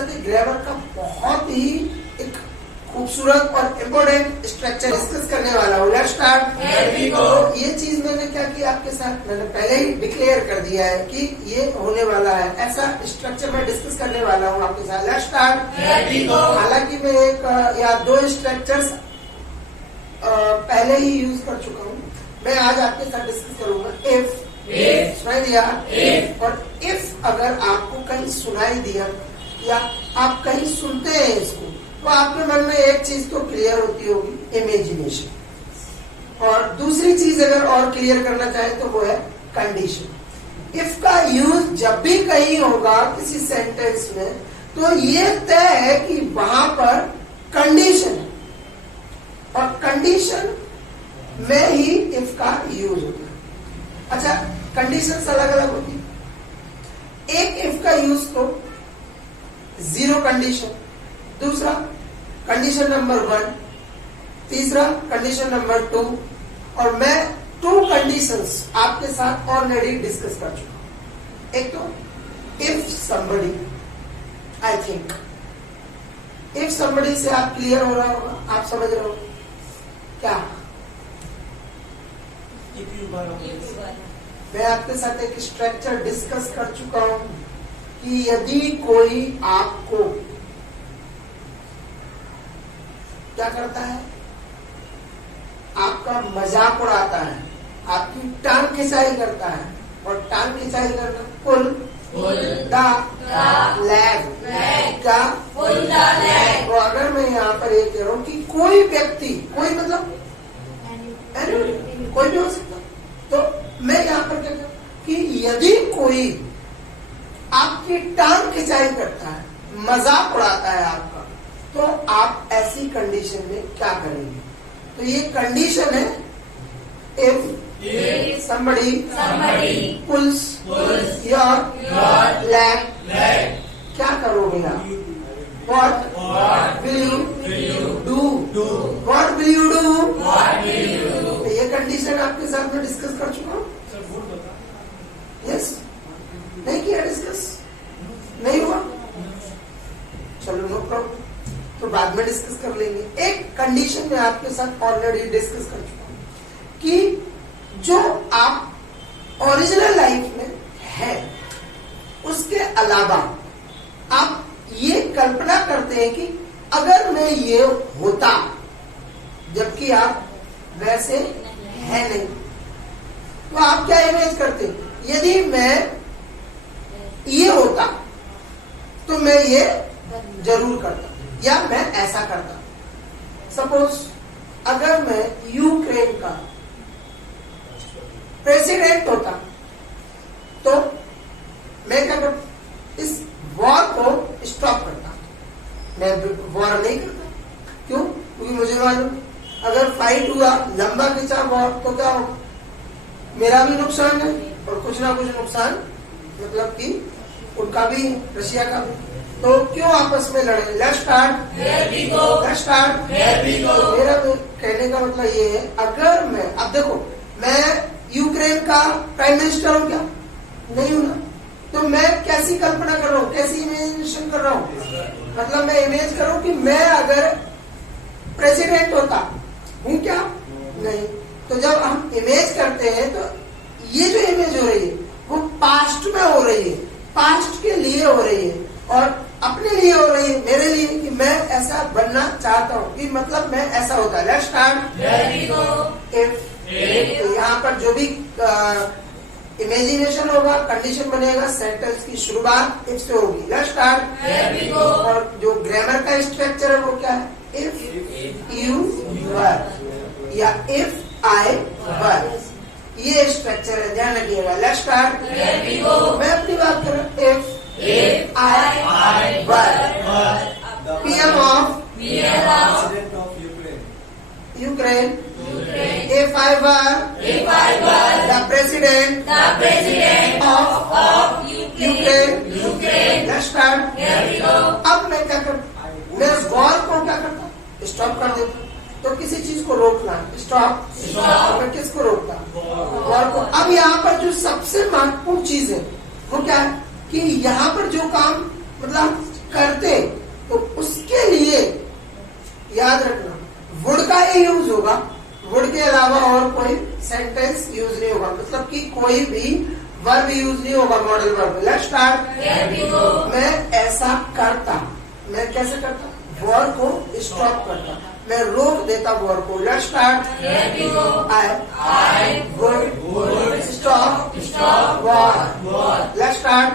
साथ ग्रामर का बहुत ही एक खूबसूरत और इम्पोर्टेंट स्ट्रक्चर डिस्कस करने वाला हूँ। Let's start. ये चीज मैंने क्या किया आपके साथ, मैंने पहले ही डिक्लेयर कर दिया है कि ये होने वाला है, ऐसा स्ट्रक्चर मैं डिस्कस करने वाला हूँ आपके साथ। Let's start. हालांकि मैं एक या दो स्ट्रक्चर्स पहले ही यूज कर चुका हूँ, मैं आज आपके साथ डिस्कस करूंगा। इफ सुनाई दिया, और इफ अगर आपको कहीं सुनाई दिया या आप कहीं सुनते हैं इसको, तो आपके मन में एक चीज तो क्लियर होती होगी, इमेजिनेशन। और दूसरी चीज अगर और क्लियर करना चाहे तो वो है कंडीशन। इफ का यूज जब भी कहीं होगा किसी सेंटेंस में, तो ये तय है कि वहां पर कंडीशन है, और कंडीशन में ही इफ का यूज होता है। अच्छा, कंडीशंस अलग अलग होती है। एक इफ का यूज तो जीरो कंडीशन, दूसरा कंडीशन नंबर 1, तीसरा कंडीशन नंबर 2, और मैं 2 कंडीशंस आपके साथ ऑलरेडी डिस्कस कर चुका हूं। एक तो if somebody, I think if somebody से आप क्लियर हो रहा होगा, आप समझ रहे हो क्या? मैं आपके साथ एक स्ट्रक्चर डिस्कस कर चुका हूं कि यदि कोई आपको क्या करता है, आपका मजाक उड़ाता है, आपकी टांग खिंचाई करता है, और टांग खिंचाई करना पुल द लेग, क्या पुल द लेग। तो अगर मैं यहाँ पर ये कह रहा हूँ कि कोई व्यक्ति, कोई मतलब कोई भी हो सकता, तो मैं यहाँ पर कहता हूँ कि यदि कोई आपकी टांग खिंचाई करता है, मजाक उड़ाता है आपका, तो आप ऐसी कंडीशन में क्या करेंगे? तो ये कंडीशन है if somebody pulls your leg, क्या करोगे आप? What will you do? What will you do? तो ये कंडीशन आपके साथ में डिस्कस कर चुका हूँ। यस, नहीं किया डिस्कस? नहीं हुआ? चलो नो प्रॉब्लम, तो बाद में डिस्कस कर लेंगे। एक कंडीशन में आपके साथ ऑलरेडी डिस्कस कर चुका हूं कि जो आप ओरिजिनल लाइफ में है, उसके अलावा आप ये कल्पना करते हैं कि अगर मैं ये होता, जबकि आप वैसे है नहीं, तो आप क्या इमेज करते हैं? यदि मैं ये होता तो मैं ये जरूर करता, या मैं ऐसा करता। सपोज अगर मैं यूक्रेन का प्रेसिडेंट होता, तो मैं क्या करता? इस वॉर को स्टॉप करता। मैं वॉर नहीं करता, क्यों? क्योंकि मुझे मालूम अगर फाइट हुआ, लंबा खिंचा वॉर, तो क्या होगा? मेरा भी नुकसान है, और कुछ ना कुछ नुकसान मतलब कि उनका भी, रशिया का भी। तो क्यों आपस में लड़े? Let's start. मेरा कहने का मतलब ये है, अगर मैं, अब देखो, मैं यूक्रेन का प्राइम मिनिस्टर हूँ क्या? नहीं हूँ ना। तो मैं कैसी कल्पना कर रहा हूँ, कैसी इमेजिनेशन कर रहा हूँ? मतलब मैं इमेज कर रहा हूँ कि मैं अगर प्रेसिडेंट होता हूँ क्या? नहीं। तो जब हम इमेज करते हैं, तो ये जो इमेज हो रही है वो पास्ट में हो रही है, पास्ट के लिए हो रही है, और अपने लिए हो रही है, मेरे लिए, कि मैं ऐसा बनना चाहता हूँ, कि मतलब मैं ऐसा होता। Let's start. इफ, तो यहाँ पर जो भी इमेजिनेशन होगा, कंडीशन बनेगा, सेंटेंस की शुरुआत इफ से होगी। Let's start. और जो ग्रामर का स्ट्रक्चर है वो क्या है? इफ यू वर, या इफ आई वर, ये स्ट्रक्चर है, ध्यान रखिएगा। Let's start. मैं अपनी बात कर रहा हूँ। If I were PM of Ukraine, if I were the president of Ukraine, let's start. अब मैं क्या करता? मैं वॉर को क्या करता? स्टॉप कर देता। तो किसी चीज को रोकना, स्टॉप, मैं किसको रोकता? वॉर को। अब यहाँ पर जो सबसे महत्वपूर्ण चीज है वो क्या है कि यहाँ पर जो काम मतलब करते याद रखना वुड का ही यूज होगा, वुड के अलावा और कोई सेंटेंस यूज नहीं होगा, मतलब कि कोई भी वर्ब यूज नहीं होगा मॉडल वर्ब। Let's start. मैं ऐसा करता, मैं कैसे करता, वॉर को स्टॉप करता, मैं रोक देता वॉर को। Let's start. I would stop war. Let's start.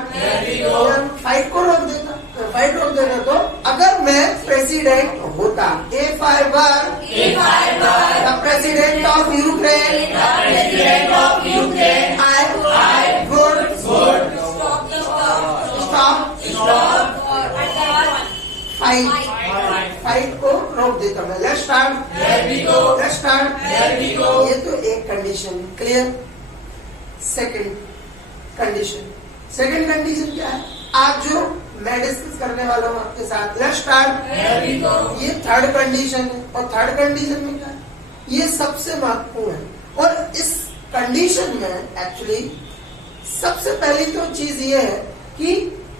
Fight को रोक देता, फाइट रोक देता तो अगर मैं प्रेसिडेंट होता, if I were the president of Ukraine, I would stop fight, fight को रोक देता मैं। Let's start. Let's start. ये तो एक condition, clear. Second condition, second condition क्या है, आज जो मैं डिस्कस करने वाला हूँ आपके साथ। Let's start. ये थर्ड कंडीशन है, और थर्ड कंडीशन में क्या है, ये सबसे महत्वपूर्ण है। और इस कंडीशन में एक्चुअली सबसे पहली तो चीज ये है कि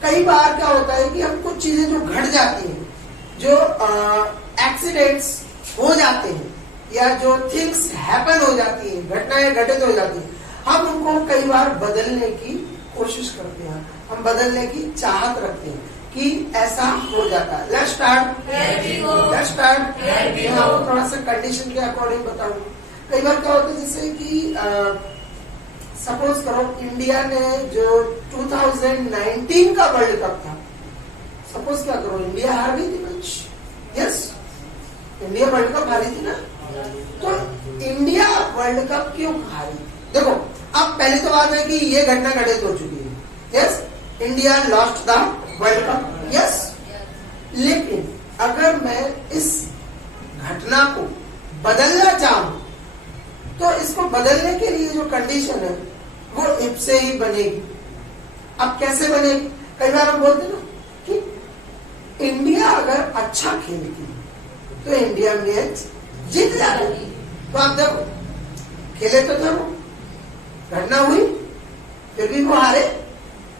कई बार क्या होता है कि हम कुछ चीजें जो घट जाती हैं, जो एक्सीडेंट्स हो जाते हैं, या जो थिंग्स हैपन हो जाती है, घटनाएं घटित हो जाती है, हम उनको कई बार बदलने की कोशिश करते हैं, हम बदलने की चाहत रखते हैं कि ऐसा हो जाता है। Let's start. Let's start. मैं आपको थोड़ा सा कंडीशन के अकॉर्डिंग बताऊंगा। कई बार क्या होता है, जैसे कि सपोज करो इंडिया ने जो 2019 का वर्ल्ड कप था, सपोज क्या करो इंडिया हार गई थी match, yes, India world cup हारी थी ना, तो इंडिया वर्ल्ड कप क्यों हारी? देखो अब पहली तो बात है कि ये घटना घटित हो चुकी है, yes, India lost the world cup, yes, लेकिन अगर मैं इस घटना को बदलना चाहूं तो इसको बदलने के लिए जो कंडीशन है वो इफ से ही बनेगी। अब कैसे बनेगी? कई बार हम बोलते ना कि इंडिया अगर अच्छा खेलती तो इंडिया मैच जीत जाती। तो आप देखो खेले तो थे वो, घटना हुई फिर भी वो हारे,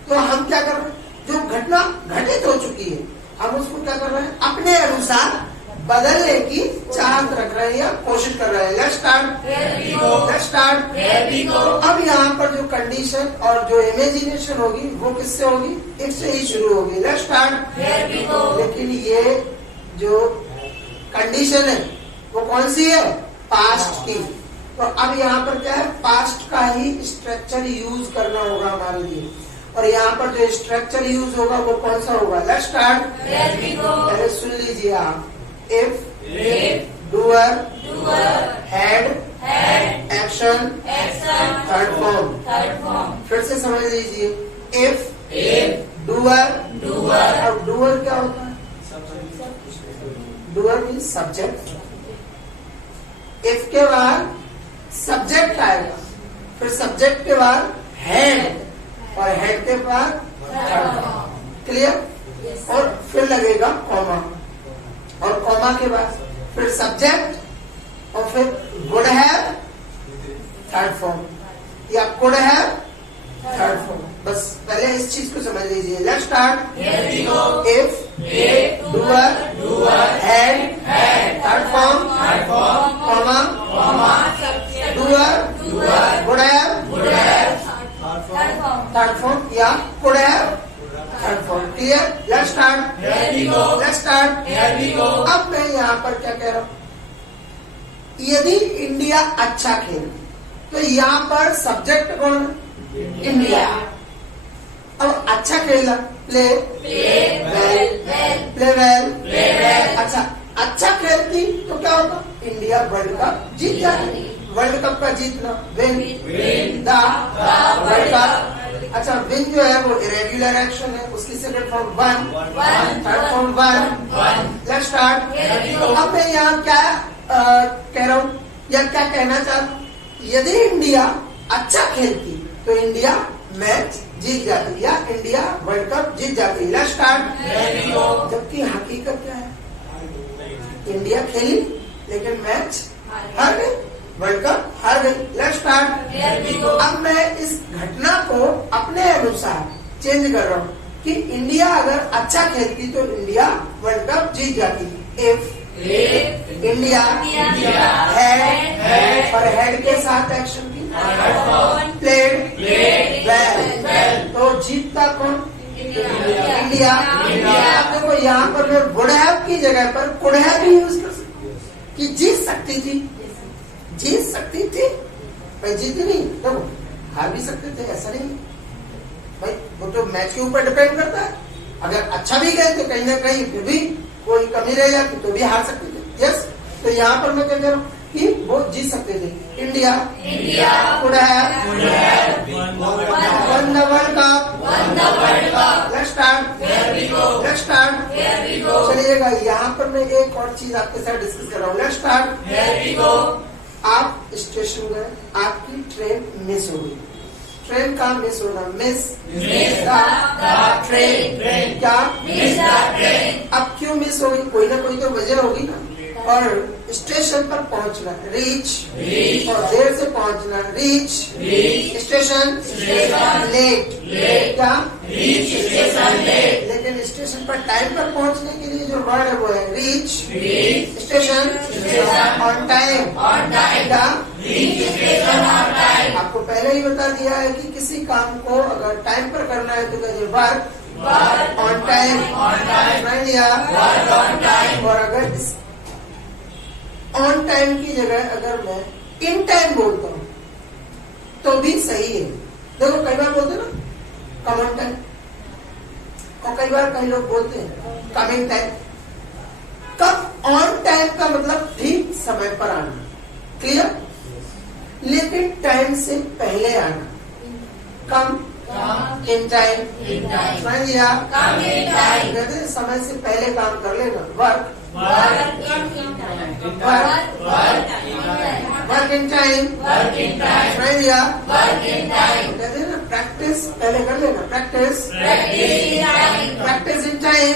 तो हम क्या कर रहे हैं, जो घटना घटित हो चुकी है हम उसको क्या कर रहे हैं, अपने अनुसार बदलने की चाहत रख रहे हैं या कोशिश कर रहे हैं। Let's start. Let's start. अब यहाँ पर जो कंडीशन और जो इमेजिनेशन होगी वो किससे होगी, इफ से ही शुरू होगी। Let's start. लेकिन ये जो कंडीशन है वो कौन सी है, पास्ट की। तो अब यहाँ पर क्या है, पास्ट का ही स्ट्रक्चर यूज करना होगा हमारे लिए, और यहाँ पर जो स्ट्रक्चर यूज होगा वो कौन सा होगा। Let's start. पहले सुन लीजिए आप, if, doer, had, action, third form। फिर से समझ लीजिए, if, doer, और doer क्या होता है, doer मीन्स सब्जेक्ट, if के बाद सब्जेक्ट आएगा, फिर सब्जेक्ट के बाद had, और हेड के बाद थर्ड फॉर्म, क्लियर, और फिर लगेगा कॉमा, और कॉमा के बाद फिर सब्जेक्ट, और फिर वुड हैव थर्ड फॉर्म, या कुड हैव थर्ड फॉर्म। बस पहले इस चीज को समझ लीजिए। Let's start. If, doer, had, third form, comma, doer, would have third form, या could have third form. Clear? Let's start. Let's start. अब मैं यहाँ पर क्या कह रहा हूँ, यदि इंडिया अच्छा खेले तो यहाँ पर सब्जेक्ट कौन, इंडिया। अब अच्छा खेला, प्ले वेल। अच्छा खेलती तो क्या होगा, इंडिया वर्ल्ड कप जीत जाती। वर्ल्ड कप का जीतना, विन द वर्ल्ड कप। अच्छा, विन जो है वो इरेगुलर एक्शन है, उसकी second form one, third form one. Let's start. अब मैं यहाँ क्या कह रहा हूँ या क्या कहना चाहता हूँ, यदि इंडिया अच्छा खेलती तो इंडिया मैच जीत जाती या इंडिया वर्ल्ड कप जीत जाती। Let's start. जबकि हकीकत क्या है, इंडिया खेली लेकिन मैच हार गई, वर्ल्ड कप हार गई। Let's start. अब मैं इस घटना को अपने अनुसार चेंज कर रहा हूँ कि इंडिया अगर अच्छा खेलती तो इंडिया वर्ल्ड कप जीत जाती। इफ इंडिया हैड और हेड के साथ एक्शन की प्लेड वेल। तो जीतता कौन? इंडिया। अब देखो यहाँ पर मैं वुड हैव की जगह पर कुड हैव भी यूज कर सकती हूँ कि जीत सकती थी, जीत सकती थी भाई, जीती नहीं देखो, हार भी सकते थे, ऐसा नहीं भाई, वो तो मैच के ऊपर डिपेंड करता है। अगर अच्छा भी गए तो कहीं ना कहीं फिर भी कोई कमी रह जाती तो भी हार सकते थे। यस, तो यहाँ पर मैं क्या कह रहा हूँ कि वो जीत सकते थे। India could have one the world cup. Let's start. चलिएगा, यहाँ पर मैं एक और चीज आपके साथ डिस्कस कर रहा हूँ। Let's start. आप स्टेशन गए, आपकी ट्रेन मिस हो गई। ट्रेन का मिस होना, मिस ट्रेन क्या? अब क्यों मिस हो गई? कोई ना कोई तो वजह होगी ना। और स्टेशन पर पहुंचना, रीच, और देर से पहुंचना, रीच, स्टेशन लेट क्या? लेकिन स्टेशन पर टाइम पर पहुंचने के लिए जो वर्ड है वो है रीच, स्टेशन ऑन टाइम क्या? आपको पहले ही बता दिया है कि किसी काम को अगर टाइम पर करना है तो कहिए वर्क ऑन टाइम, और अगर इस ऑन टाइम की जगह अगर मैं इन टाइम बोलता हूँ तो भी सही है। देखो कई बार बोलते हैं ना कम ऑन टाइम, और कई बार कई लोग बोलते हैं come in time. Come on time का मतलब ठीक समय पर आना, क्लियर, लेकिन टाइम से पहले आना। कम इन टाइम, समझ लिया? कहते हैं समय से पहले काम कर लेना, वर्क इन टाइम, समझ लिया? कहते हैं ना प्रैक्टिस पहले कर लेना, प्रैक्टिस इन टाइम।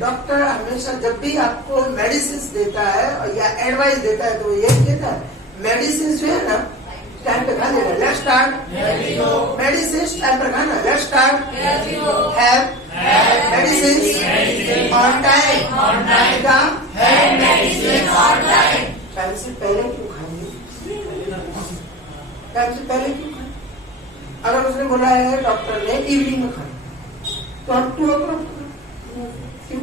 डॉक्टर हमेशा जब भी आपको मेडिसिन देता है और या एडवाइस देता है तो यही कहता है मेडिसिन जो है ना टाइम पे खा लेना। Let's start. मेडिसिन टाइम पर खाना। Let's start. Have medicine on time क्या? टाइम से पहले क्यों खाएंगे? टाइम से पहले क्यों खाएं? अगर उसने बोला है डॉक्टर ने इवनिंग में खाना तो हम 2 o'clock क्यों?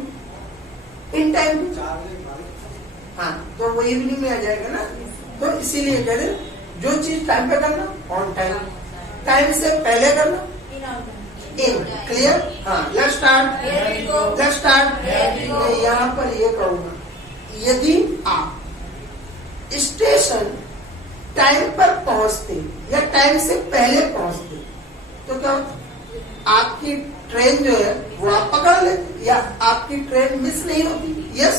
इन टाइम, हाँ, तो वो इवनिंग में आ जाएगा ना। तो इसीलिए कह रहे जो चीज टाइम पे करना ऑन टाइम, टाइम से पहले करना इन, क्लियर? हाँ, लेट्स स्टार्ट। मैं यहाँ पर ये कहूंगा, यदि आप स्टेशन टाइम पर पहुंचते या टाइम से पहले पहुंचते तो क्या आपकी ट्रेन जो है वो आप पकड़ लेते या आपकी ट्रेन मिस नहीं होती। यस,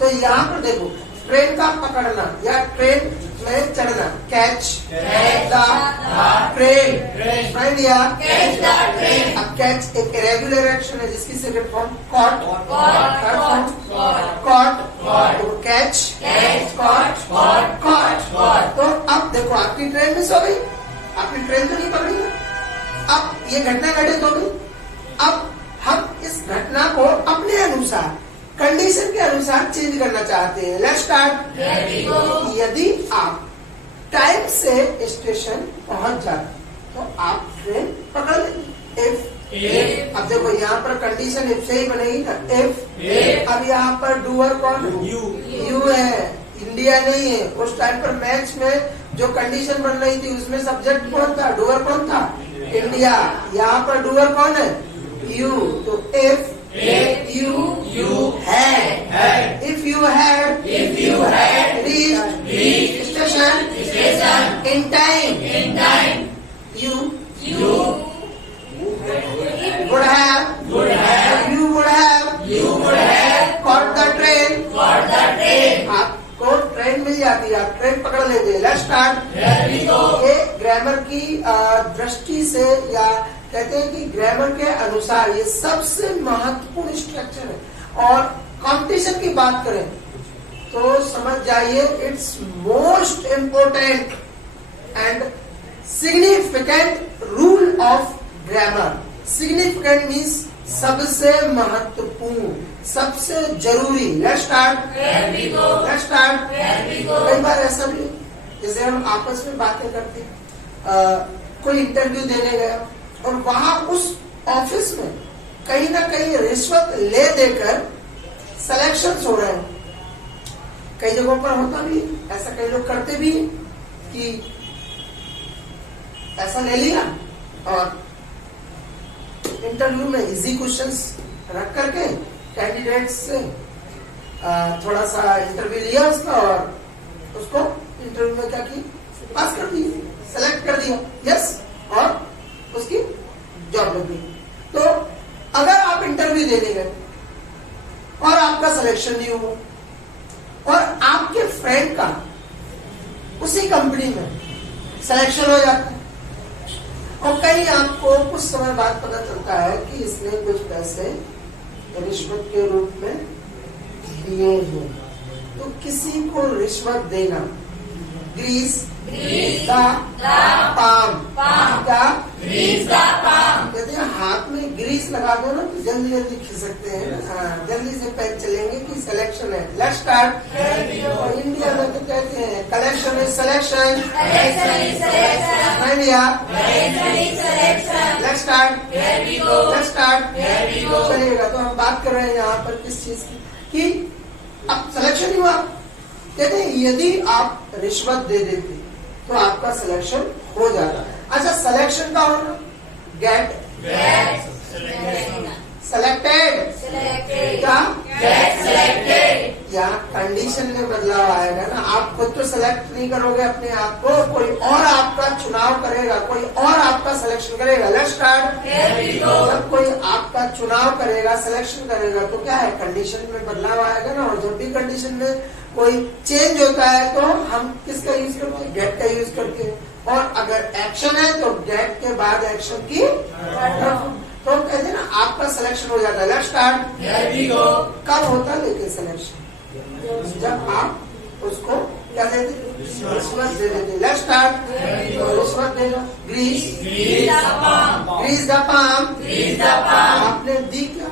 तो यहाँ पर देखो ट्रेन का पकड़ना या ट्रेन में चढ़ना, कैच द ट्रेन, समझ लिया? अब कैच एक रेगुलर एक्शन है जिसकी second form caught, catch, caught. तो अब देखो आपकी ट्रेन मिस हो गई, आपकी ट्रेन तो नहीं पकड़ी ना। अब ये घटना घटित हो गई। अब हम इस घटना को अपने अनुसार, कंडीशन के अनुसार चेंज करना चाहते हैं। Let's start. यदि आप टाइम से स्टेशन पहुंच जाते तो आप ट्रेन पकड़ लेंगे। इफ, अब देखो यहाँ पर कंडीशन इफ से ही बनेगी ना, इफ। अब यहाँ पर डूअर कौन है? यू है, इंडिया नहीं है। उस टाइम पर मैच में जो कंडीशन बन रही थी उसमें सब्जेक्ट कौन था? डूअर कौन था? इंडिया। यहाँ पर डूअर कौन है? यू। तो if you had, if you had reached station in time, you would have caught the train. आपको ट्रेन मिल जाती है, आप ट्रेन पकड़ लेते। Let's start. ये ग्रामर की दृष्टि से या कहते हैं कि ग्रामर के अनुसार ये सबसे महत्वपूर्ण स्ट्रक्चर है। और कंपटीशन की बात करें तो समझ जाइए it's most important and significant rule of grammar. Significant means सबसे महत्वपूर्ण, सबसे जरूरी। Let's start. Let's start. कई बार ऐसा भी, जैसे हम आपस में बातें करते कोई इंटरव्यू देने गया और वहां उस ऑफिस में कहीं ना कहीं रिश्वत ले देकर सिलेक्शन हो रहे हैं। कई जगहों पर होता भी ऐसा, कई लोग करते भी कि ऐसा ले लिया और इंटरव्यू में इजी क्वेश्चंस रख करके कैंडिडेट से थोड़ा सा इंटरव्यू लिया उसका और उसको इंटरव्यू में क्या की, पास कर दिया, सेलेक्ट कर दिया, यस, और उसकी जॉब लग गई। तो अगर आप इंटरव्यू देने गए और आपका सिलेक्शन नहीं हुआ और आपके फ्रेंड का उसी कंपनी में सिलेक्शन हो जाता है और कहीं आपको कुछ समय बाद पता चलता है कि इसने कुछ पैसे रिश्वत के रूप में दिए हैं, तो किसी को रिश्वत देना, ग्रीस द पाम, कहते हैं हाथ में ग्रीस लगा दो ना तो जल्दी जल्दी खिसकते हैं, जल्दी से पैर चलेंगे कि सिलेक्शन है। Let's start. और इंडिया में तो कहते हैं collection is selection, India. Let's start. Let's start. चलिएगा, तो हम बात कर रहे हैं यहाँ पर किस चीज की, कि अब सिलेक्शन हुआ। कहते हैं यदि आप रिश्वत दे देते तो आपका सिलेक्शन हो जाता है। अच्छा, सिलेक्शन का होना, गेट सेलेक्टेड, क्या या कंडीशन में बदलाव आएगा ना। आप खुद तो सेलेक्ट नहीं करोगे अपने आप को, कोई और आपका चुनाव करेगा, कोई और आपका सिलेक्शन करेगा। Let's start. जब कोई आपका चुनाव करेगा, सिलेक्शन करेगा, तो क्या है, कंडीशन में बदलाव आएगा ना। और जब भी कंडीशन में कोई चेंज होता है तो हम किसका यूज करते हैं, गेट का यूज करते हैं। और अगर एक्शन है तो गेट के बाद एक्शन की, तो कहते हैं ना आपका सिलेक्शन हो जाता है। Let's start. कब होता है लेकिन सिलेक्शन, जब आप उसको क्या देते, रिश्वत दे देते। Let's start. रिश्वत देना, ग्रीस द पाम, आपने दी क्या,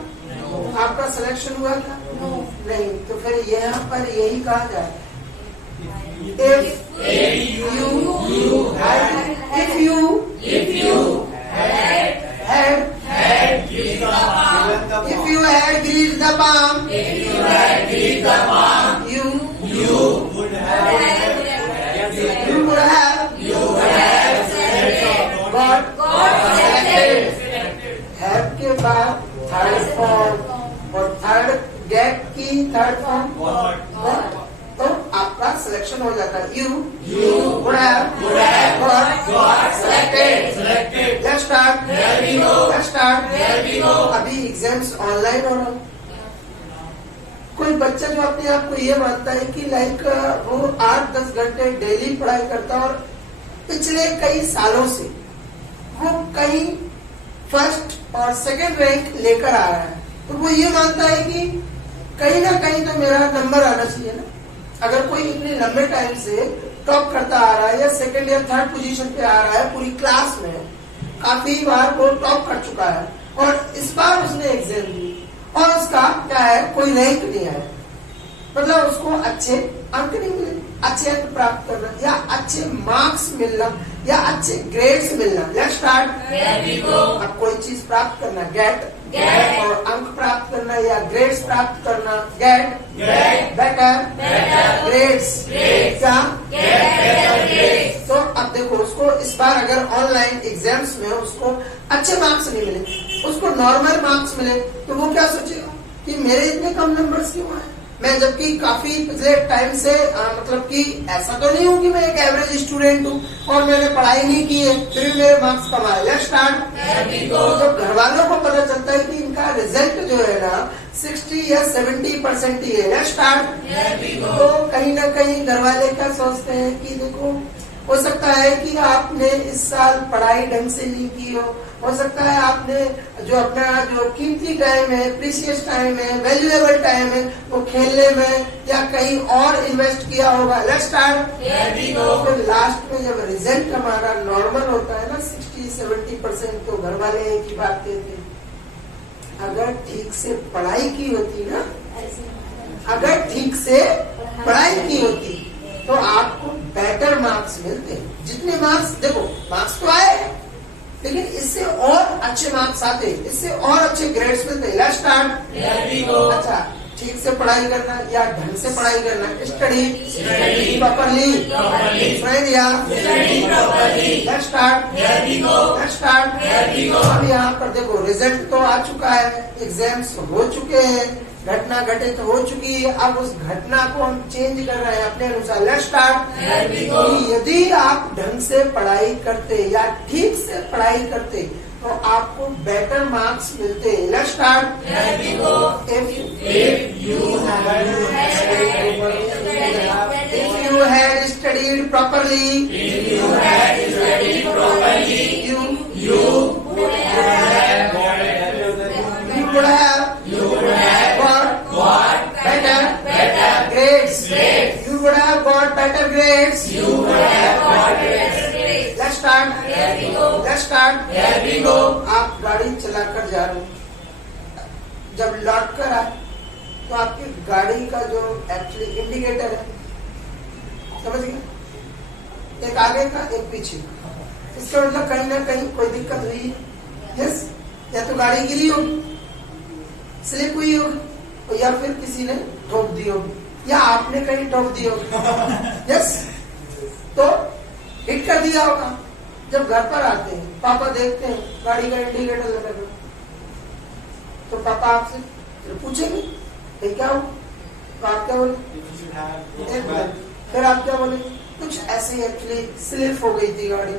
आपका सिलेक्शन हुआ क्या, नहीं, तो फिर यहाँ पर यही कहा जाए, if you had greased the palm, you would have got selected। have के बाद थर्ड फॉर्म और थर्ड गेट की थर्ड फॉर्म got, तो आपका सिलेक्शन हो जाता है। You would have got selected। Let's start। Let's start। अभी एग्जाम्स ऑनलाइन हो रहा है। कोई बच्चा जो अपने आप को ये मानता है कि लाइक वो 8-10 घंटे डेली पढ़ाई करता है और पिछले कई सालों से वो कहीं फर्स्ट और सेकंड रैंक लेकर आ रहा है, तो वो ये मानता है कि कहीं ना कहीं तो मेरा नंबर आना चाहिए ना। अगर कोई इतने लंबे टाइम से टॉप करता आ रहा है या सेकंड या थर्ड पोजीशन पे आ रहा है पूरी क्लास में, काफी बार वो टॉप कर चुका है और इस बार उसने एग्जाम दी और उसका क्या है, कोई रैंक नहीं आया, मतलब उसको अच्छे अंक नहीं मिले, अच्छे अंक प्राप्त करना या अच्छे मार्क्स मिलना या अच्छे ग्रेड्स मिलना। Let's start. अब कोई चीज प्राप्त करना, गेट और अंक प्राप्त करना या ग्रेड्स प्राप्त करना, गेट बेटर ग्रेड्स, क्या, तो अब देखो उसको इस बार अगर ऑनलाइन एग्जाम्स में उसको अच्छे मार्क्स नहीं मिले, उसको नॉर्मल मार्क्स मिले, तो वो क्या सोचेगा कि मेरे इतने कम नंबर्स क्यों आए, मैं जबकि काफी पिछले टाइम से मतलब कि ऐसा तो नहीं हूँ कि मैं एक एवरेज स्टूडेंट हूँ और मैंने पढ़ाई नहीं की है फिर मेरे मार्क्स कम आए। Let's start. तो घर वालों को पता चलता है कि इनका रिजल्ट जो है ना 60 या 70% ही है। Let's start. तो कहीं ना कहीं घर वाले क्या सोचते हैं कि देखो, हो सकता है कि आपने इस साल पढ़ाई ढंग से नहीं की हो सकता है आपने जो अपना जो कीमती टाइम है, प्रीशियस टाइम है, वैल्यूएबल टाइम है, वो खेलने में या कहीं और इन्वेस्ट किया होगा। Let's start. तो लास्ट में जब रिजल्ट हमारा नॉर्मल होता है ना 60-70%, तो घर वाले एक ही बात कहते हैं अगर ठीक से पढ़ाई की होती ना, अगर ठीक से पढ़ाई की होती तो आपको बेटर मार्क्स मिलते। जितने मार्क्स, देखो मार्क्स तो आए लेकिन इससे और अच्छे मार्क्स आते, इससे और अच्छे ग्रेड्स मिलते। Let's start. अच्छा, ठीक से पढ़ाई करना या ढंग से पढ़ाई करना, स्टडी प्रॉपरली, लेट्स स्टार्ट। अब यहाँ पर देखो रिजल्ट तो आ चुका है, एग्जाम्स हो चुके हैं, घटना घटित हो चुकी है। अब उस घटना को हम चेंज कर रहे हैं अपने अनुसार। Let's start. यदि आप ढंग से पढ़ाई करते या ठीक से पढ़ाई करते तो आपको बेटर मार्क्स मिलते। Let's start. If you had studied properly, you would have got better grades. You would have got better grades. Let's start. आप गाड़ी चलाकर जा रहे हो, जब लौट कर आए तो आपकी गाड़ी का जो एक्चुअली इंडिकेटर है, समझ गए, एक आगे का एक पीछे, इसका मतलब कहीं ना कहीं कोई दिक्कत हुई है। यस, या तो गाड़ी गिरी होगी, स्लिप हुई होगी, या फिर किसी ने ठोक दी होगी, या आपने कहीं ठोक दी होगी। यस, तो हिट कर दिया होगा। जब घर पर आते हैं, पापा देखते हैं गाड़ी का इंडिकेटर लगा हुआ, तो पापा आपसे पूछेंगे ये क्या हो, तो आप क्या बोले? फिर आप क्या बोले? कुछ ऐसे एक्चुअली स्लिप हो गई थी गाड़ी,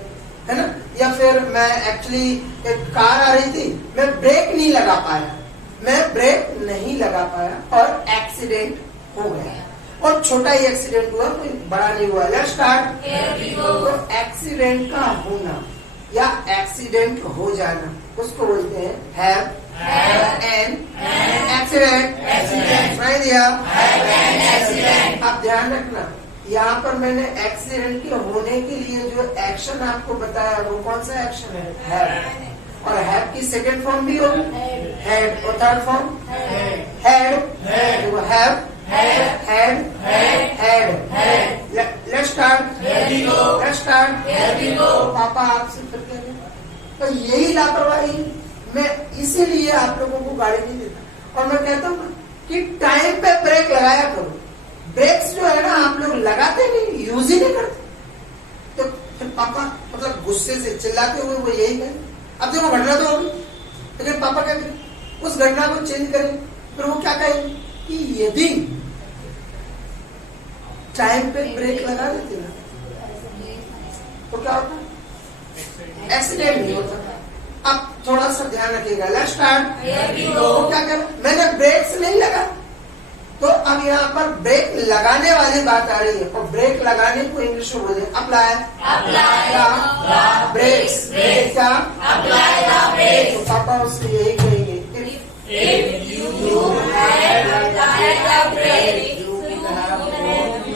है ना, या फिर मैं एक्चुअली एक कार आ रही थी, मैं ब्रेक नहीं लगा पाया और एक्सीडेंट हो गया। और छोटा ही एक्सीडेंट हुआ, कोई बड़ा नहीं हुआ। Let's start. तो एक्सीडेंट का होना या एक्सीडेंट हो जाना उसको बोलते हैं हैव एन एक्सीडेंट। आप ध्यान रखना, यहाँ पर मैंने एक्सीडेंट के होने के लिए जो एक्शन आपको बताया वो कौन सा एक्शन है? हैव। और हैव की सेकंड फॉर्म भी होगी हैड, और third form had. Have, had. Let's start. पापा आपसे फिर कह रहे, तो यही लापरवाही मैं इसीलिए आप लोगों को गाड़ी नहीं देता। और मैं कहता हूँ ना कि टाइम पे ब्रेक लगाया करो। ब्रेक्स जो है ना आप लोग लगाते नहीं, यूज ही नहीं करते, तो फिर पापा मतलब गुस्से से चिल्लाते हुए वो यही कहें। अब देखो घटना तो होगी, लेकिन पापा क्या करें, उस घटना को चेंज करें। फिर वो क्या कहेंगे कि यदि टाइम पे ब्रेक लगा देते ना तो क्या होता, एक्सीडेंट नहीं होता। अब थोड़ा सा ध्यान रखिएगा। Let's start. तो क्या कर, मैंने ब्रेक से नहीं लगा, तो अब यहाँ पर ब्रेक लगाने वाली बात आ रही है, और ब्रेक लगाने को इंग्लिश में बोले अप्लाई ब्रेक्स। क्या? तो पापा उससे यही कहेंगे,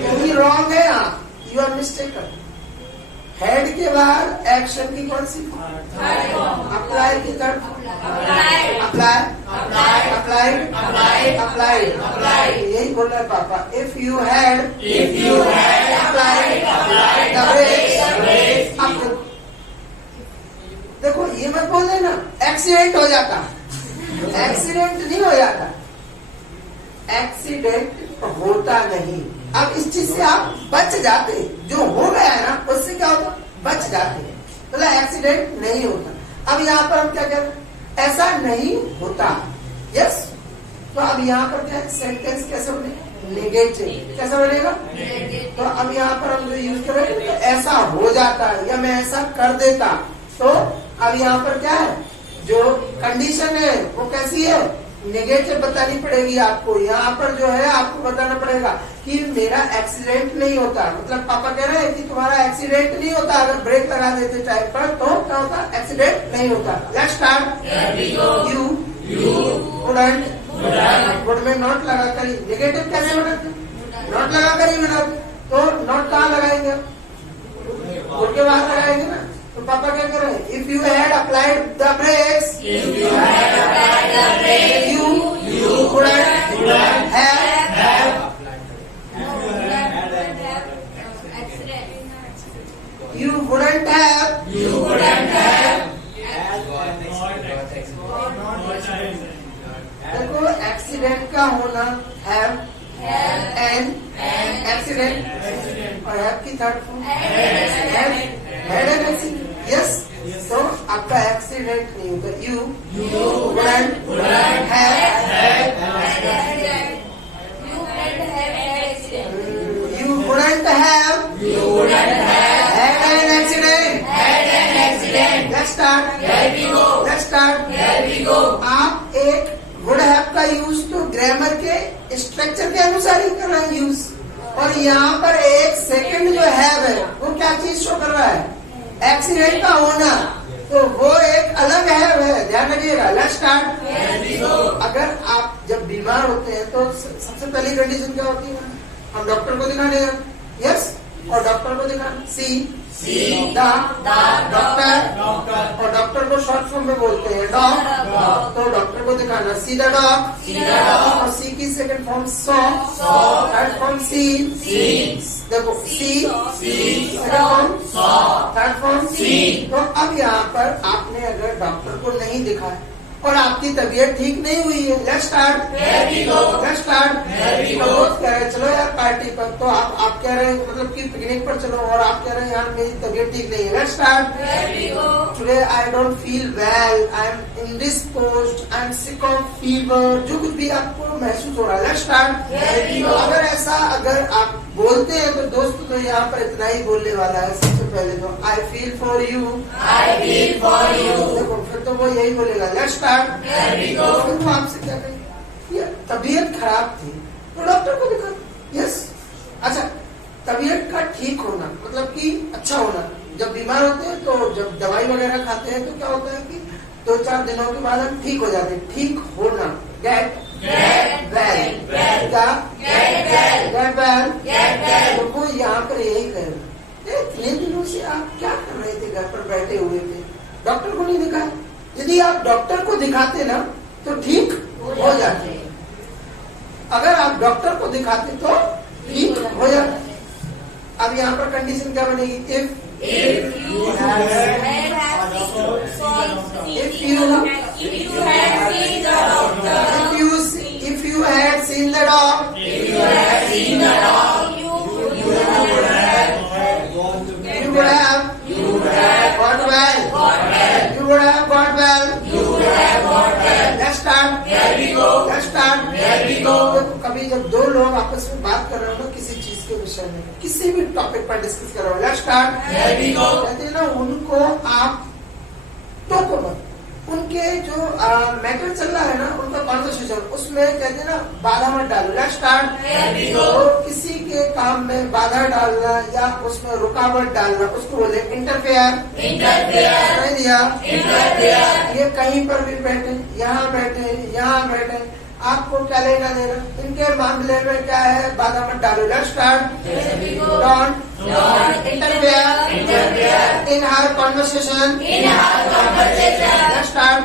यही रॉन्ग है, यू आर मिस्टेकन। हेड के बाद एक्शन की कौन सी? अप्लाई की तरफ, अप्लाई। यही बोल रहा है पापा। If you had applied the brakes. देखो ये मत बोल देना एक्सीडेंट हो जाता, एक्सीडेंट नहीं हो जाता, एक्सीडेंट होता नहीं। अब इस चीज से आप बच जाते, जो हो गया है ना उससे क्या होता, बच जाते, मतलब एक्सीडेंट नहीं होता। अब यहाँ पर हम क्या कह रहे हैं, ऐसा नहीं होता। यस, तो अब यहाँ पर क्या सेंटेंस कैसे बनेगा? नेगेटिव। कैसा बनेगा? तो अब यहाँ पर हम जो यूज करेंगे तो ऐसा हो जाता है या मैं ऐसा कर देता। तो अब यहाँ पर क्या है, जो कंडीशन है वो कैसी है? नेगेटिव बतानी पड़ेगी आपको। यहाँ पर जो है आपको बताना पड़ेगा कि मेरा एक्सीडेंट नहीं होता। मतलब पापा कह रहे हैं कि तुम्हारा एक्सीडेंट नहीं होता अगर ब्रेक लगा देते टाइम पर, तो क्या होता? एक्सीडेंट नहीं होता। Let's start. You wouldn't, would में नॉट लगा कर ही नेगेटिव कैसे बनाते? नॉट लगा कर ही बनाते। तो नॉट कहाँ लगाएंगे? वुड के बाद लगाएंगे ना। तो पापा क्या कर रहे हैं? If you had applied the brakes, you wouldn't have You wouldn't have. देखो एक्सीडेंट का होना have an accident और have की third form had an accident. Yes. तो आपका एक्सीडेंट नहीं होगा. You wouldn't have You wouldn't have had an accident. Let's start. आप एक would have का यूज तो ग्रामर के स्ट्रक्चर के अनुसार ही कर रहे हैं यूज, और यहाँ पर एक सेकंड जो हैव है वो क्या चीज शो कर रहा है? एक्सीडेंट का होना, तो वो एक अलग हैव है, ध्यान रखिएगा. Let's start. अगर आप जब बीमार होते हैं तो सबसे पहली कंडीशन क्या होती है? हम डॉक्टर को दिखाने हैं. यस, और डॉक्टर को दिखाना सी द डॉक्टर, और डॉक्टर को शॉर्ट फॉर्म में बोलते हैं डॉग, तो डॉक्टर को दिखाना सी द डॉग, और सी की second form saw, third form see. देखो सी थर्ड फॉर्म सी. तो अब यहाँ पर आपने अगर डॉक्टर को नहीं दिखाया और आपकी तबीयत ठीक नहीं हुई है, लेट्स स्टार्ट. कह रहे चलो यार पार्टी पर, तो आप कह रहे हैं मतलब कि पिकनिक पर चलो, और आप कह रहे हैं यार मेरी तबीयत ठीक नहीं है. Let's start. Today I don't feel well, I am indisposed, I am sick of fever, जो कुछ भी आपको महसूस हो रहा है. Let's start. अगर ऐसा अगर आप बोलते हैं तो दोस्त तो यहाँ पर इतना ही बोलने वाला है. सबसे पहले तो आई फील फॉर यू, देखो फिर तो वो यही बोलेगा. Let's start. फिर वो आपसे क्या कहें? तबीयत खराब थी तो डॉक्टर को दिखा. यस. अच्छा, तबीयत का ठीक होना मतलब कि अच्छा होना. जब बीमार होते हैं तो जब दवाई वगैरह खाते हैं तो क्या होता है कि 2-4 दिनों के बाद हम ठीक हो जाते हैं. ठीक होना गेट वेल. तो वो यहाँ पर यही कह रहे. इतने दिनों से आप क्या कर रहे थे? घर पर बैठे हुए थे, डॉक्टर को नहीं दिखाया. यदि आप डॉक्टर को दिखाते ना तो ठीक हो जाते. अगर आप डॉक्टर को दिखाते तो ठीक हो जाते. अब यहाँ पर कंडीशन क्या बनेगी? If you had seen the dog, you would have got well. Let's start. कभी जब दो लोग आपस में बात कर रहे हो ना किसी चीज के विषय में, किसी भी टॉपिक पर डिस्कस कर रहे हो, लेट्स स्टार्ट. कहते हैं ना उनको आप टोको मत. उनके जो मैटर चल रहा है ना, उनका कॉन्वर्सेशन, उसमें कहते हैं ना बाधा मत डालो. Let's start. तो किसी के काम में बाधा डालना या उसमें रुकावट डालना उसको बोले इंटरफेयर. नहीं दिया. ये कहीं पर भी बैठे, यहाँ बैठे, आपको क्या लेना देना? इनके मामले में क्या है? बाधा मत डालो. Let's start. Don't interfere in her conversation. Let's start.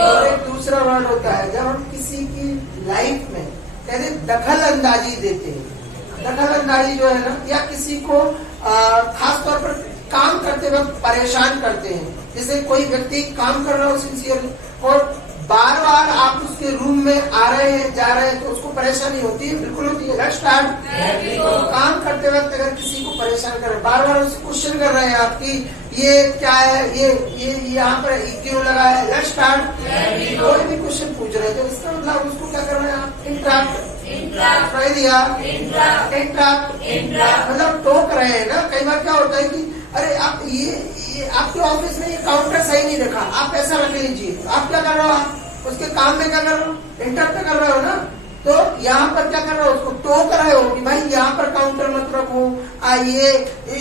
और एक दूसरा वर्ड होता है जब हम किसी की लाइफ में कहते दखल अंदाजी देते हैं. दखल अंदाजी जो है ना, या किसी को खास तौर पर काम करते वक्त परेशान करते हैं. जैसे कोई व्यक्ति काम कर रहा हो सिंसियरली और बार बार आप उसके रूम में आ रहे हैं जा रहे हैं तो उसको परेशानी होती है. बिल्कुल होती है. Let's start. काम करते वक्त अगर किसी को परेशान कर रहे हैं, बार बार उससे क्वेश्चन कर रहे हैं आपकी ये क्या है, ये यहाँ पर क्यों लगा है. Let's start. कोई भी क्वेश्चन पूछ रहे थे इसका मतलब उसको क्या कर रहे हैं आप? इंटरप्ट. मतलब टोक रहे हैं ना. कई बार क्या होता है कि अरे आप ये आपके ऑफिस में ये काउंटर सही नहीं रखा, आप ऐसा रख लीजिए. आप क्या कर रहे हो? आप उसके काम में क्या कर रहे हो? इंटरप्ट कर रहे हो ना. तो यहाँ पर क्या कर रहे हो? उसको टोक रहे हो कि भाई यहाँ पर काउंटर मत रखो, ये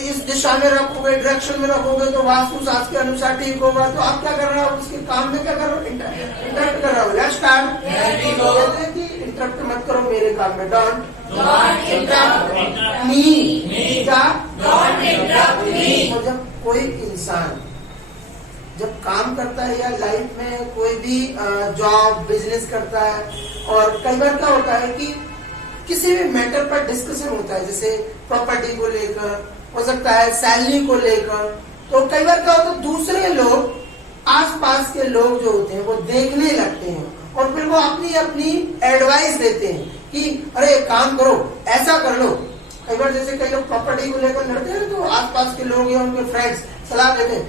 इस दिशा में रखोगे, डायरेक्शन में रखोगे तो वास्तु शास्त्र के अनुसार ठीक होगा. तो आप क्या कर रहे हो? उसके काम में क्या कर रहे हो? इंटरप्ट कर रहे हो. Let's start. इंटरप्ट मत करो मेरे काम में. Don't interrupt me. क्या? Don't interrupt me. जब कोई इंसान काम करता है या लाइफ में कोई भी जॉब बिजनेस करता है, और कई बार क्या होता है कि किसी भी मैटर पर डिस्कशन होता है, जैसे प्रॉपर्टी को लेकर, हो सकता है सैलरी को लेकर, तो कई बार क्या होता है दूसरे लोग, आसपास के लोग जो होते हैं वो देखने लगते हैं और फिर वो अपनी अपनी एडवाइस देते हैं कि अरे काम करो, ऐसा कर लो। कई बार जैसे कई लोग प्रॉपर्टी को लेकर लड़ते हैं तो आसपास के लोग या उनके फ्रेंड्स सलाह देते हैं,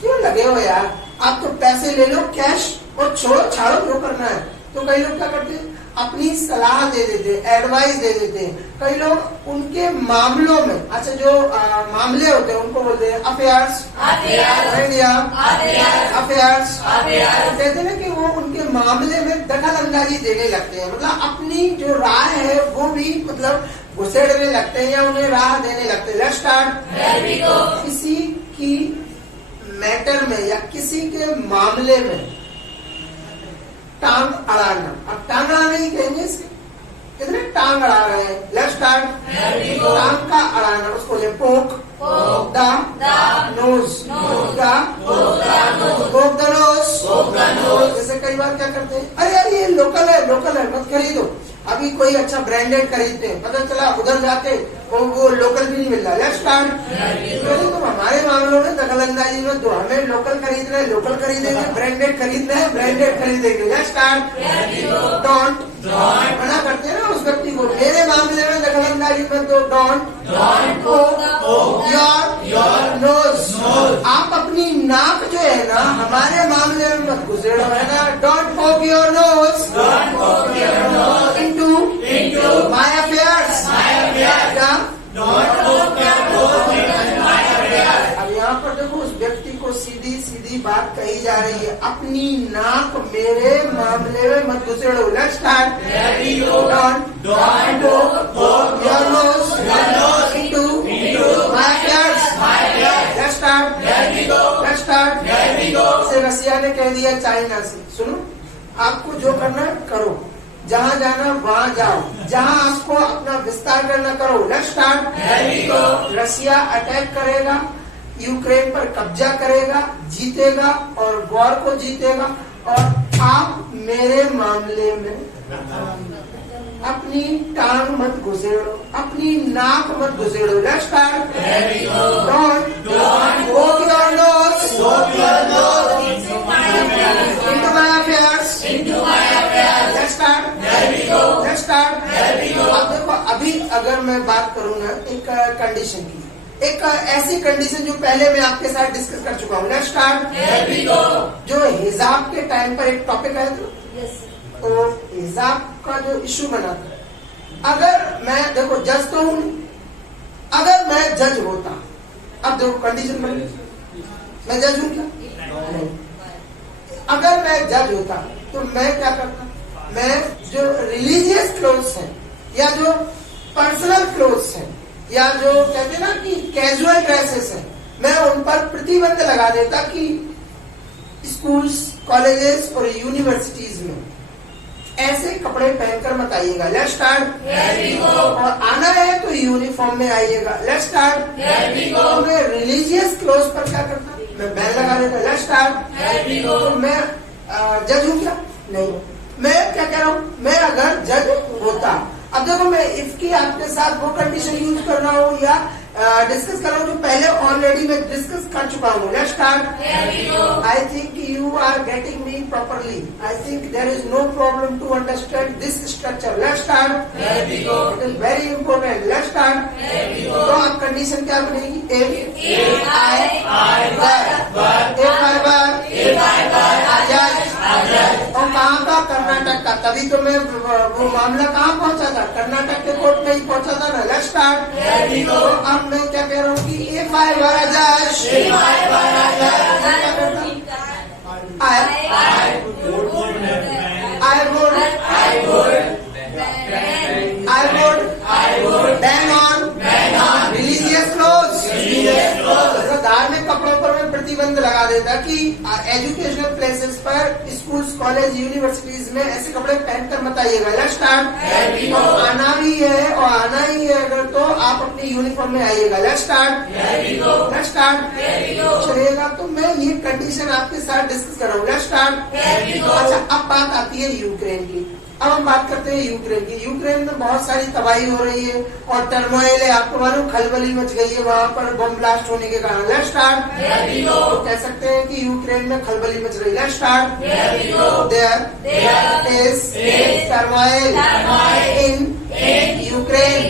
क्यों लगे हो यार, आप तो पैसे ले लो कैश और छोड़ो छाड़ो जो करना है। तो कई लोग क्या करते हैं, अपनी सलाह दे देते हैं, एडवाइस दे देते हैं। कई लोग उनके मामलों में, अच्छा जो मामले होते हैं उनको बोलते हैं अफेयर्स, अफेयर्स, कहते हैं ना कि वो उनके मामले में दखल अंदाजी देने लगते हैं, मतलब अपनी जो राय है वो भी मतलब घुसेड़ने लगते हैं या उन्हें राह देने लगते हैं। Let's start. किसी की मैटर में या किसी के मामले में टांग अड़ाना, अब टांग अड़ाना ही कहेंगे इसके, कितने टांग अड़ा रहे हैं। Let's start. टांग का अड़ाना उसको ले पोक द नोज, पोक द नोज। जैसे कई बार क्या करते हैं, अरे यार ये लोकल है मत खरीदो, अभी कोई अच्छा ब्रांडेड खरीदते हैं, पता चला उधर जाते वो लोकल भी नहीं मिल रहा। Let's start. तुम हमारे मामलों में दखल अंदाजी में दो, हमें लोकल खरीदना है लोकल खरीदेंगे, ब्रांडेड खरीदना है ब्रांडेड खरीदेंगे। Let's start. डोंट, मना करते हैं ना उस व्यक्ति को, मेरे मामले में दखल अंदाजी में दो। डोंट योर नोज, आप अपनी नाक जो है ना हमारे मामले में मत घुसेड़ो, है ना। Don't poke your nose into my affairs, अब यहाँ पर देखो उस व्यक्ति को सीधी सीधी बात कही जा रही है, अपनी नाक मेरे मामले में मत घुसेड़ो। Let's start. Don't poke your nose into my affairs। Let's start. Let's start. से रसिया ने कह दिया चाइना से, सुनो आपको जो करना है करो, जहाँ जाना वहाँ जाओ, जहाँ आपको अपना विस्तार करना करो। Let's start. रसिया अटैक करेगा, यूक्रेन पर कब्जा करेगा, जीतेगा और वॉर को जीतेगा, और आप मेरे मामले में अपनी टांग मत घुसेड़ो, अपनी नाक मत घुसेड़ो। Let's start. Don't poke your nose into my affairs। Let's start. अब देखो अभी अगर मैं बात करूंगा एक कंडीशन की, एक ऐसी कंडीशन जो पहले मैं आपके साथ डिस्कस कर चुका हूँ। Let's start. जो हिजाब के टाइम पर एक टॉपिक आया था, तो हिजाब का जो इश्यू बना था, अगर मैं देखो जज तो हूं, अगर मैं जज होता, अब देखो कंडीशन बनी, मैं जज हूं क्या? नहीं। अगर मैं जज होता तो मैं क्या करता, मैं जो रिलीजियस क्लोथ्स हैं या जो पर्सनल क्लोथ्स हैं या जो कहते हैं ना कि कैजुअल ड्रेसेस हैं, मैं उन पर प्रतिबंध लगा देता कि स्कूल्स, कॉलेजेस और यूनिवर्सिटीज में ऐसे कपड़े पहनकर मत आइएगा। Let's start. और आना है तो यूनिफॉर्म में आइएगा। Let's start. तो मैं रिलीजियस क्लोथ पर क्या करता, मैं बैन लगा देता। Let's start. तो मैं जज हूँ क्या? नहीं। मैं क्या कह रहा हूँ, मैं अगर जज होता, अब देखो मैं इफ की आपके साथ वो कंडीशन यूज कर रहा हूँ या डिस्कस कर रहा हूँ जो पहले ऑलरेडी मैं डिस्कस कर चुका हूँ। Let's start. I think you are getting me properly, I think there is no problem to understand this structure. Let's start. It is very important. Let's start. तो अब कंडीशन क्या बनेगी, इफ आई और कहाँ का, कर्नाटक का, तभी तो मैं वो मामला कहाँ पहुँचा था, कर्नाटक के कोर्ट में ही पहुँचा था ना। Let's start. तो अब मैं क्या कह रहा हूँ कि इफ आई वर अ जज, I would ban on religious clothes। धार्मिक कपड़ों पर मैं प्रतिबंध लगा देता कि एजुकेशनल प्लेसेस पर, स्कूल्स, कॉलेज, यूनिवर्सिटीज में ऐसे कपड़े पहनकर मत आइएगा। Let's start. और आना भी है और आना ही है अगर तो आप अपनी यूनिफॉर्म में आइएगा। Let's start. Let's start. चलेगा तो मैं ये कंडीशन आपके साथ डिस्कस कर रहा हूँ। Let's start. अच्छा, अब बात आती है यूक्रेन की। अब हम बात करते हैं यूक्रेन की। यूक्रेन में बहुत सारी तबाही हो रही है और टर्मोइल है, आपको मालूम, खलबली मच गई है वहाँ पर बम ब्लास्ट होने के कारण। Let's start. तो कह सकते हैं कि यूक्रेन में खलबली मच रही है। Let's start. There is turmoil in Ukraine.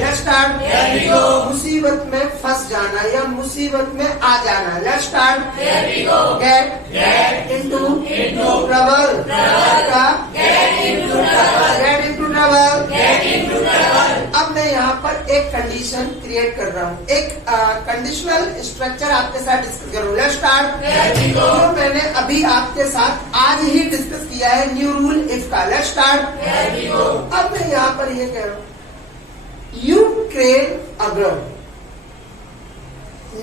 Let's start. मुसीबत में फंस जाना या मुसीबत में आ जाना। Let's start. Get into trouble. Get into trouble. अब मैं यहाँ पर एक कंडीशन क्रिएट कर रहा हूँ, एक कंडीशनल स्ट्रक्चर आपके साथ डिस्कस कर रहा हूँ। Let's start. जो मैंने अभी आपके साथ आज ही डिस्कस किया है, न्यू रूल इफ का। Let's start. अब मैं यहाँ पर ये कह रहा हूँ, यूक्रेन अगर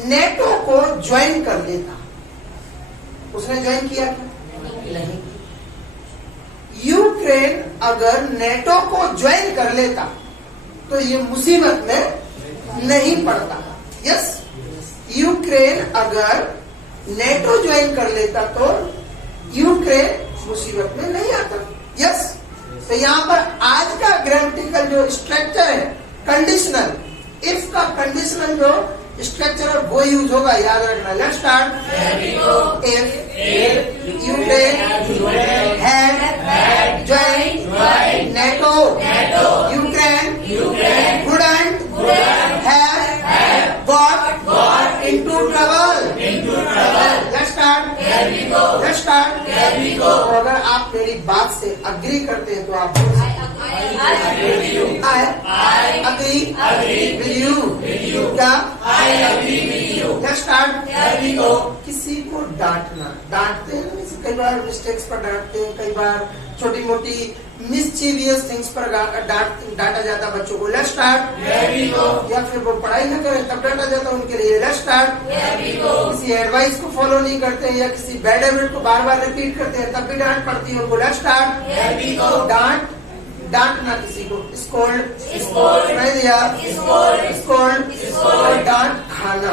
नेटो को ज्वाइन कर लेता, उसने ज्वाइन किया क्या? नहीं। यूक्रेन अगर नेटो को ज्वाइन कर लेता तो ये मुसीबत में नहीं पड़ता। यस, यूक्रेन अगर नेटो ज्वाइन कर लेता तो यूक्रेन मुसीबत में नहीं आता। यस, तो यहाँ पर आज का ग्रामेटिकल जो स्ट्रक्चर है, कंडीशनल इफ का कंडीशनल जो स्ट्रक्चर है वो यूज होगा, याद रखना। Let's start. If Ukraine had joined NATO, Ukraine wouldn't have got into trouble. Let's start. Let's start. तो अगर आप मेरी बात से अग्री करते हैं तो आप I agree with you। क्या? I agree with you। Let's start। किसी को डांटना, डांटते हैं, कई बार मिस्टेक्स पर डांटते हैं, कई बार छोटी मोटी मिसचीवियस थिंग्स पर डांटा जाता बच्चों को। Let's start. या फिर वो पढ़ाई न करें तब डांटा जाता उनके लिए। Let's start. किसी एडवाइस को फॉलो नहीं करते या किसी बैड हैबिट को बार बार रिपीट करते हैं तब भी डांट पड़ती है उनको। Let's start. डांटना किसी को, स्कोल्ड, नहीं दिया, स्कोल्ड, डांट खाना,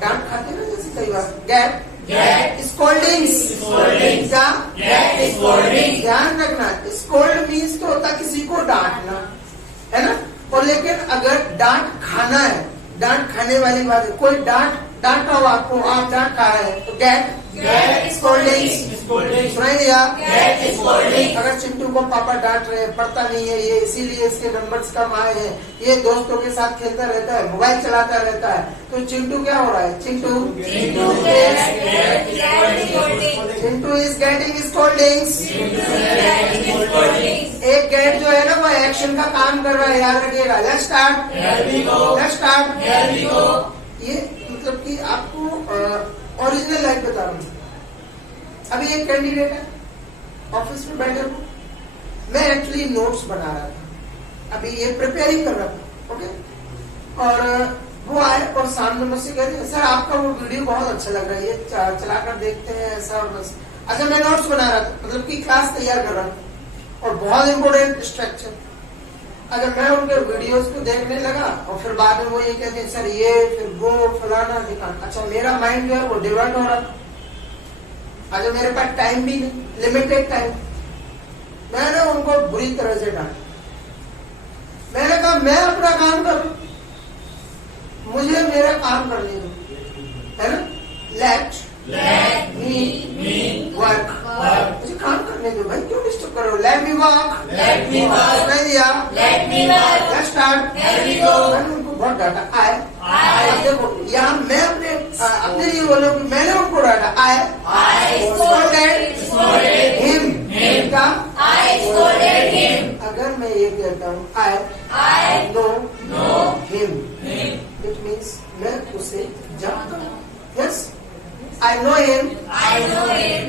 डांट खाते ना जैसे कई बार। गेट स्कोल्डिंग्स। ध्यान रखना, स्कोल्ड मीन्स तो होता किसी को डांटना, है ना। और लेकिन अगर डांट खाना है, डांट खाने वाली बात है, कोई डांटा हो आपको, आप डांट खा रहे हैं तो गेट स्कोल्डिंग्स। सुनाई दिया? अगर चिंटू को पापा डांट रहे हैं, पढ़ता नहीं है ये, इसीलिए इसके नंबर्स कम आए हैं, ये दोस्तों के साथ खेलता रहता है, मोबाइल चलाता रहता है, तो चिंटू क्या हो रहा है? Chintu is getting scoldings. एक गेट जो है ना वो एक्शन का काम कर रहा है, याद रखिएगा। Let's start. ये मतलब कि आपको ओरिजिनल लाइफ बता रहा हूँ। अभी एक कैंडिडेट है, ऑफिस में बैठे हूँ, मैं एक्चुअली नोट्स बना रहा था, अभी ये प्रिपेयरिंग कर रहा था, ओके। और वो आए और सामने मुझसे कह रहे सर आपका वो वीडियो बहुत अच्छा लग रहा है, ये चलाकर देखते हैं ऐसा और बस। अच्छा, मैं नोट्स बना रहा था, मतलब कि क्लास तैयार कर रहा था और बहुत इंपोर्टेंट स्ट्रक्चर। अगर मैं उनके वीडियोस को देखने लगा और फिर बाद में वो ये कहते हैं सर ये फिर वो फलाना दिखाना, अच्छा मेरा माइंड जो है वो डिवर्ट हो रहा था। अच्छा, मेरे पास टाइम भी नहीं, लिमिटेड टाइम। मैंने उनको बुरी तरह से डांटा। मैंने कहा मैं अपना काम करूं, मुझे मेरा काम करने दो, है ना। Let me work. मुझे काम करने दो भाई, क्यों डिस्टर्ब करो। Let me work. नहीं दिया। Let's start. मैंने उनको बहुत डांटा। आए अब देखो यहाँ मैं अपने लिए बोलो कि मैंने उनको डांटा। आए स्कोल्डेड हिम। क्या? अगर मैं ये कहता हूँ I know him, it means मैं उसे जानता हूँ। यस, आई नो हिम।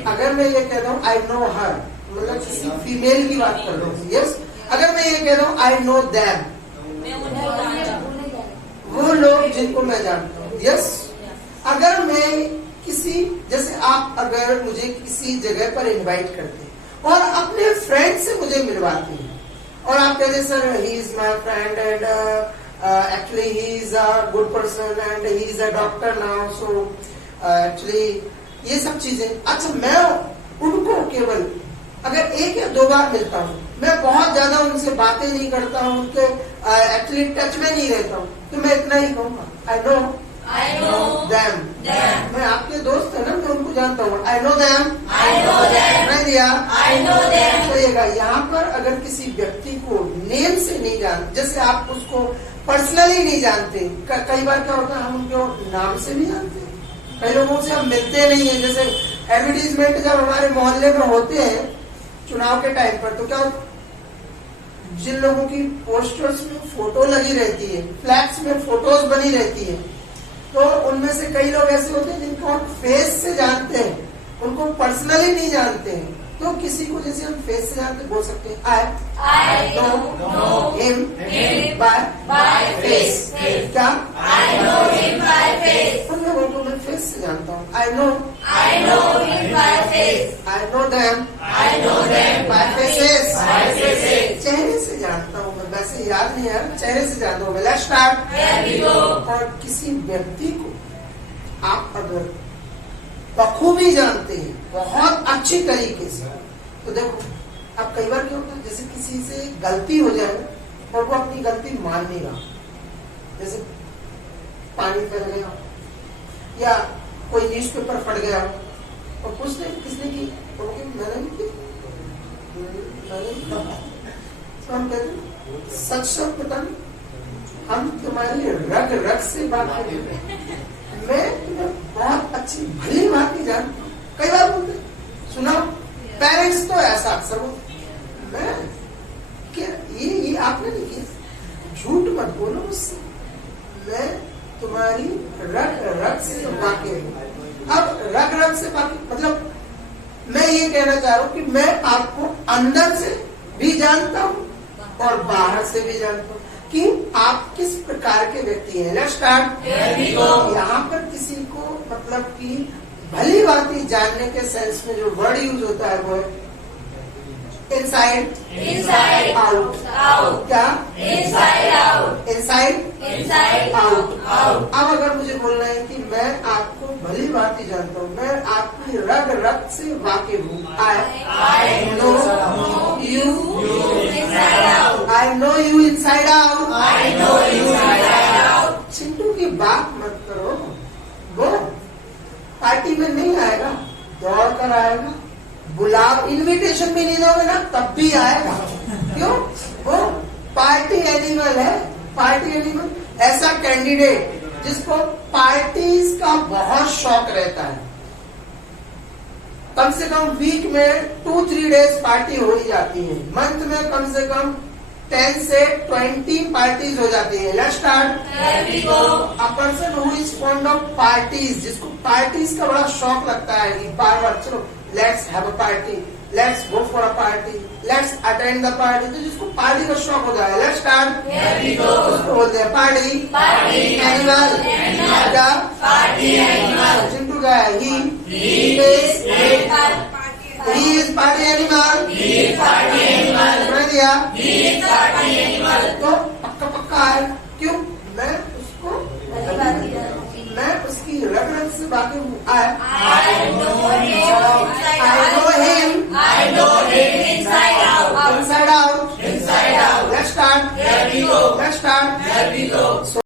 अगर मैं ये कहता हूँ आई नो हर, मतलब किसी फीमेल की बात कर रहा हूँ। यस, अगर मैं ये कहता हूँ आई नो दैम, वो लोग जिनको मैं जानता हूँ। यस, अगर मैं किसी, जैसे आप अगर मुझे किसी जगह पर इनवाइट करते हैं और अपने फ्रेंड से मुझे मिलवाते हैं और आप कहते हैं sir he is my friend and actually he is a good person and he is a doctor now, so actually ये सब चीजें, अच्छा मैं उनको केवल अगर एक या 2 बार मिलता हूँ, मैं बहुत ज्यादा उनसे बातें नहीं करता हूँ, उनके एक्चुअली टच में नहीं रहता हूँ, तो मैं इतना ही कहूँगा आई नो देम। मैं आपके दोस्त है ना, मैं उनको जानता हूँ, आई नो देम, नहीं दिया, तो यहाँ पर अगर किसी व्यक्ति को नेम से नहीं जानते, जैसे आप उसको पर्सनली नहीं जानते, कई बार क्या होता है हम उनको नाम से नहीं जानते, कई लोगों से हम मिलते नहीं है, जैसे एडवर्टीजमेंट जब हमारे मोहल्ले में होते हैं चुनाव के टाइम पर, तो क्या जिन लोगों की पोस्टर्स में फोटो लगी रहती है, फ्लैक्स में फोटोज बनी रहती है, तो उनमें से कई लोग ऐसे होते हैं जिनको हम फेस से जानते हैं, उनको पर्सनली नहीं जानते हैं, तो किसी को जैसे हम फेस से जानते बोल सकते हैं I know him by face, क्या I know him by face, उन लोगों को मैं फेस से जानता हूँ, I know him by face, I know them by faces, चेहरे से जानता हूँ मैं, वैसे याद नहीं है, चेहरे से जानता हूँ मैं। Let's start. और किसी व्यक्ति को आप अगर बखूबी जानते हैं बहुत अच्छी तरीके से, तो देखो अब कई बार क्या होता है, जैसे किसी से गलती हो जाए और वो अपनी गलती मान नहीं रहा, जैसे पानी फैल गया या कोई न्यूज़पेपर फट गया और पूछते किसने की, मैंने नहीं की, तो हम कहते सच सब पता नहीं, हम तुम्हारी रग रग से बात करेंगे, मैं तुम्हें बहुत अच्छी भली बात नहीं जानता हूँ। कई बार बोलते सुना, पेरेंट्स तो ऐसा अक्सर बोलते, मैं क्या ये आपने नहीं किया, झूठ मत बोलो मुझसे, मैं तुम्हारी रग रग से वाकिफ हूँ। अब रग रग से वाकिफ मतलब मैं ये कहना चाह रहा हूँ कि मैं आपको अंदर से भी जानता हूँ और बाहर से भी जानता हूँ कि आप किस प्रकार के व्यक्ति हैं। Let's start. यहाँ पर किसी को मतलब कि भली बात जानने के सेंस में जो वर्ड यूज होता है वो इनसाइड आउट, क्या इनसाइड आउट। अब अगर मुझे बोलना है कि मैं आपको भली बात जानता हूँ, मैं आपकी रग रग से वाकिफ हूँ, I no you inside out. Chintu की बात मत करो, वो पार्टी में नहीं आएगा, दौड़ कर आएगा, बुलाओ इनविटेशन भी नहीं दोगे ना तब भी आएगा, क्यों? वो पार्टी एनिमल है, पार्टी एनिमल ऐसा कैंडिडेट जिसको पार्टीज का बहुत शौक रहता है, कम से कम वीक में 2-3 डेज पार्टी हो ही जाती है, मंथ में कम से कम 10 से 20 पार्टीज हो जाती है। Let's start. A person who is fond of parties, जिसको पार्टीज का बड़ा शौक लगता है कि बार बार चलो let's have a party, let's go for a party, let's attend the party, तो जिसको पार्टी का शौक होता है। Let's start. उसको बोलते हैं पार्टी एनिमल, क्या चिंटू का है ही इज पार्टी एनिमल, समझ गया? तो पक्का पक्का है, क्यों? मैं उसको मैं उसकी रग रग से बाकी हूँ, I know him inside out. Let's start.